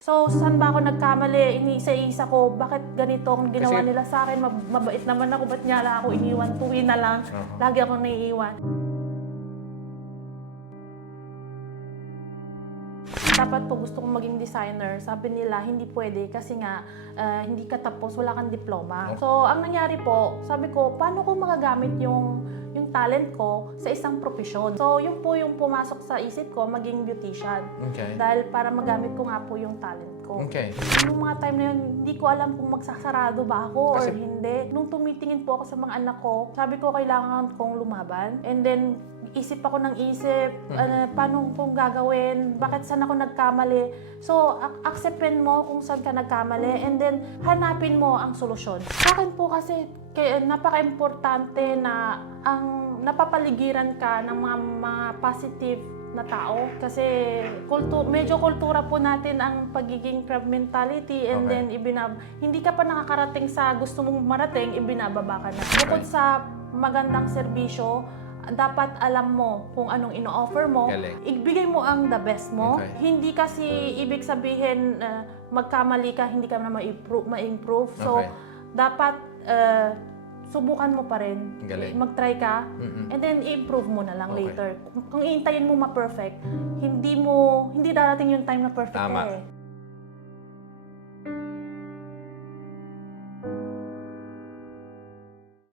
So, saan ba ako nagkamali? Iniisa-isa ko, bakit ganito ang ginawa Kasi- nila sa akin? Mabait naman ako, ba't niya ako iniwan? Tuwi na lang, lagi ako naiiwan. Dapat po gusto kong maging designer, sabi nila hindi pwede kasi nga hindi ka tapos, wala kang diploma. So, ang nangyari po, sabi ko, paano ko magagamit yung talent ko sa isang profesyon? So, yun po yung pumasok sa isip ko, maging beautician. Okay. Dahil para magamit ko nga po yung talent ko. Okay. Nung mga time na yun, hindi ko alam kung magsasarado ba ako or Kasi- hindi. Nung tumitingin po ako sa mga anak ko, sabi ko kailangan kong lumaban. And then, isip ako ng isip, paano kong gagawin, bakit saan ako nagkamali. So, acceptin mo kung saan ka nagkamali and then hanapin mo ang solusyon. Sa akin po kasi, napaka-importante na ang napapaligiran ka ng mga positive na tao kasi medyo kultura po natin ang pagiging crab mentality and then hindi ka pa nakakarating sa gusto mong marating, ibinababa ka na. Bukod sa magandang serbisyo, dapat alam mo kung anong ino-offer mo. Galing. Ibigay mo ang the best mo. Okay. Hindi kasi ibig sabihin magkamali ka, hindi ka na ma-improve. So, Okay. dapat subukan mo pa rin. Galing. Mag-try ka, and then i-improve mo na lang Okay. later. Kung iintayin mo ma-perfect, hindi darating yung time na perfect Tama. ka eh.